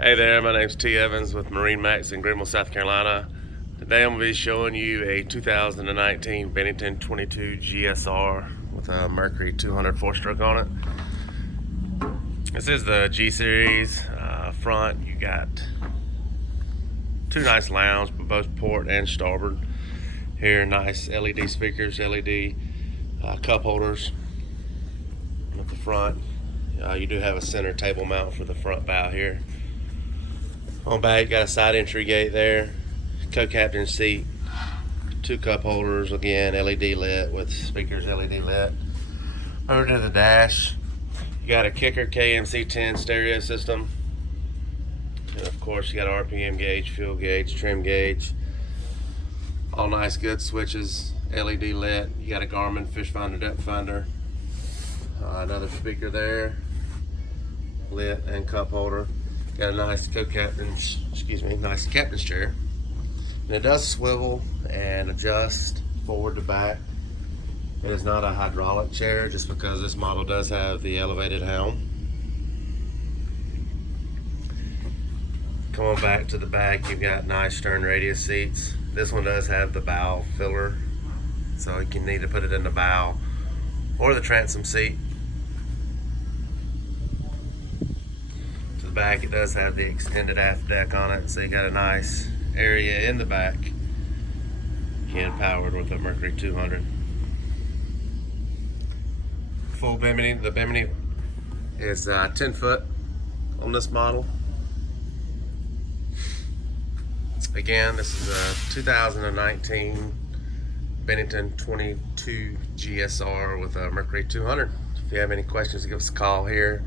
Hey there, my name's T. Evans with MarineMax in Greenville, South Carolina. Today I'm going to be showing you a 2019 Bennington 22 GSR with a Mercury 200 four-stroke on it. This is the G Series. Front, you got two nice lounge, both port and starboard. Here, nice LED speakers, LED cup holders at the front. You do have a center table mount for the front bow here. On back, got a side entry gate there, co-captain seat, two cup holders, again LED lit with speakers LED lit. Over to the dash, you got a kicker KMC 10 stereo system, and of course you got an RPM gauge, fuel gauge, trim gauge, all nice good switches, LED lit. You got a Garmin fish finder, depth finder, another speaker there, lit and cup holder. Got a nice nice captain's chair, and it does swivel and adjust forward to back. It is not a hydraulic chair, just because this model does have the elevated helm. Coming back to the back, you've got nice stern radius seats. This one does have the bow filler, so you can either put it in the bow or the transom seat. Back, it does have the extended aft deck on it, so you got a nice area in the back, again powered with a Mercury 200. Full bimini. The bimini is 10 foot on this model. Again, this is a 2019 Bennington 22 GSR with a Mercury 200. If you have any questions, give us a call here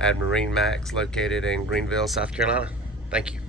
at MarineMax, located in Greenville, South Carolina. Thank you.